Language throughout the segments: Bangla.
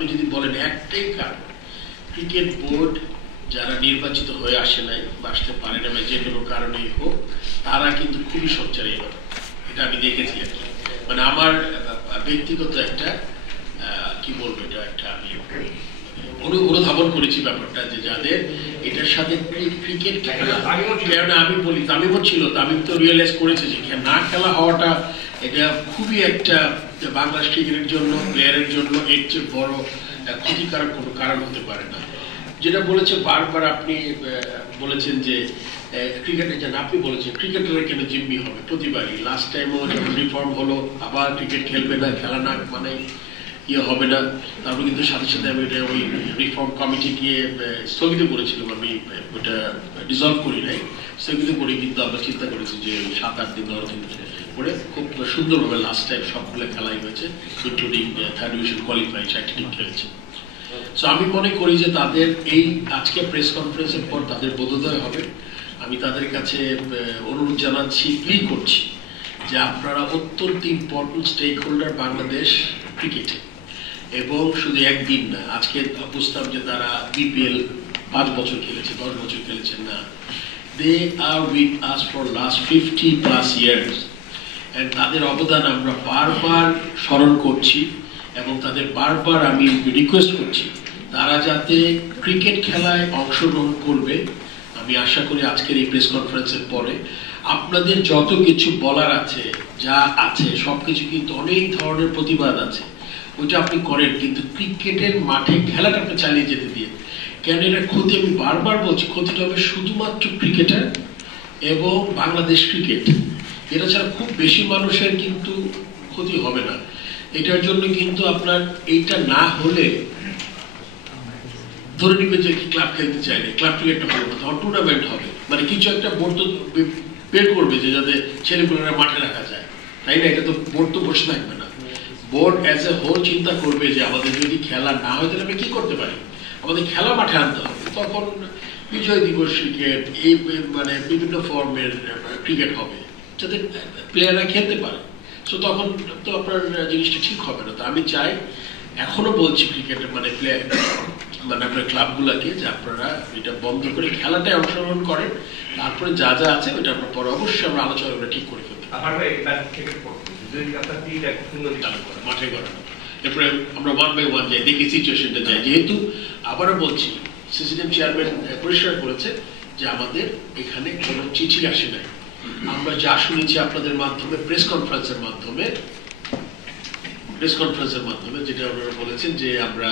আপনি যদি বলেন একটাই কারণ, ক্রিকেট বোর্ড যারা নির্বাচিত হয়ে আসে নাই বা আসতে পারে না বা যে কোনো কারণেই হোক, তারা কিন্তু খুবই সোচ্চার এবার। এটা আমি দেখেছি আর কি। মানে আমার ব্যক্তিগত একটা কি বলবো, এটা একটা আমি অনুধাবন করেছি ব্যাপারটা, যে যাদের এটার সাথে ক্রিকেট খেলা, কেননা আমি বলি তামিমও ছিল, তামিম তো রিয়েলাইজ করেছে যে না খেলা হওয়াটা এটা খুবই একটা বাংলাদেশ ক্রিকেটের জন্য, প্লেয়ারের জন্য এর চেয়ে বড় ক্ষতিকারক কোনো কারণ হতে পারে না। যেটা বলেছে বারবার আপনি বলেছেন যে ক্রিকেটে যেন আপনি বলেছেন ক্রিকেটারের কেন জিম্মি হবে প্রতিবারই, লাস্ট টাইমও যখন রিফর্ম হলো আবার ক্রিকেট খেলবে না, খেলা না মানে ইয়ে হবে না। তারপর কিন্তু সাথে সাথে আমি এটা ওই রিফর্ম কমিটি গিয়ে স্থগিত করেছিলাম, আমি ওটা ডিজলভ করি নাই, স্থগিত করে কিন্তু আমরা চিন্তা করেছি যে 7-8 দিন 10 দিন করে খুব সুন্দরভাবে লাস্ট টাইম সবগুলো খেলাই হয়েছে, ইনক্লুডিং থার্ড ডিভিশন কোয়ালিফাই 6টি টিম খেলেছে। সো আমি মনে করি যে তাদের এই আজকে প্রেস কনফারেন্সের পর তাদের বোধোদয় হবে। আমি তাদের কাছে অনুরোধ জানাচ্ছি, প্লিড করছি যে আপনারা অত্যন্ত ইম্পর্টেন্ট স্টেক হোল্ডার বাংলাদেশ ক্রিকেটে, এবং শুধু একদিন না, আজকে বুঝতাম যে তারা বিপিএল 5 বছর খেলেছে, 10 বছর খেলেছেন না, they are with us for last 50+ years, and তাদের অবদান আমরা বারবার স্মরণ করছি এবং তাদের বারবার আমি রিকোয়েস্ট করছি তারা যাতে ক্রিকেট খেলায় অংশগ্রহণ করবে। আমি আশা করি আজকের এই প্রেস কনফারেন্সের পরে আপনাদের যত কিছু বলার আছে, যা আছে সবকিছু, কিন্তু অনেক ধরনের প্রতিবাদ আছে, ওইটা আপনি করেন, কিন্তু ক্রিকেটের মাঠে খেলাটা আপনি চালিয়ে যেতে দিয়ে। কেন এটা ক্ষতি, আমি বারবার বলছি, ক্ষতিটা হবে শুধুমাত্র ক্রিকেটার এবং বাংলাদেশ ক্রিকেট, এটা ছাড়া খুব বেশি মানুষের কিন্তু ক্ষতি হবে না। এটার জন্য কিন্তু আপনার এইটা না হলে ধরে নিবে যে ক্লাব খেলতে চাইলে ক্লাব ক্রিকেটটা হবে না, তখন টুর্নামেন্ট হবে, মানে কিছু একটা বোর্ড তো বের করবে যে যাতে ছেলেপুলেরা মাঠে রাখা যায়, তাই না? এটা তো বোর্ড তো বসে থাকবে না, বোর্ড অ্যাজ এ হোল চিন্তা করবে যে আমাদের যদি খেলা না হয় তাহলে আমরা কি করতে পারি, আমাদের খেলা মাঠে আনতে হবে। তখন বিজয় দিবস ক্রিকেট, এই মানে বিভিন্ন ফর্মের ক্রিকেট হবে যাতে প্লেয়াররা খেলতে পারে। সো তখন তো আপনার জিনিসটা ঠিক হবে না। তো আমি চাই, এখনো বলছি ক্রিকেটের মানে প্লেয়ার মানে আপনার ক্লাবগুলোকে, যে আপনারা এটা বন্ধ করে খেলাটায় অংশগ্রহণ করেন, তারপরে যা যা আছে ওইটা আপনার পরে অবশ্যই আমরা আলোচনা করে ঠিক করে ফেলতে মাঠে করানো। এরপরে আমরা 1 by 1 যাই, দেখি সিচুয়েশনটা যাই। যেহেতু আবারও বলছি, সিসিডিএম চেয়ারম্যান পরিষ্কার করেছে যে আমাদের এখানে কোনো চিঠি আসে নাই, আমরা যা শুনেছি আপনাদের মাধ্যমে প্রেস কনফারেন্সের মাধ্যমে যেটা আপনারা বলেছেন যে আমরা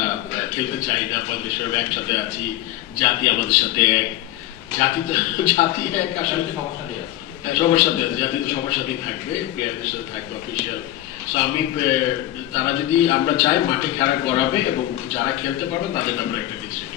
খেলতে চাই না, বাংলাদেশের একসাথে আছি, জাতি আমাদের সাথে এক, জাতি এক, আসলে সবার সাথে আছে, জাতি তো সবার সাথেই থাকবে, প্লেয়ারদের সাথে থাকবে, অফিসিয়াল। আমি তারা যদি আমরা চাই মাঠে খেলা করাবে এবং যারা খেলতে পারবে তাদের আমরা একটা ডিসিশন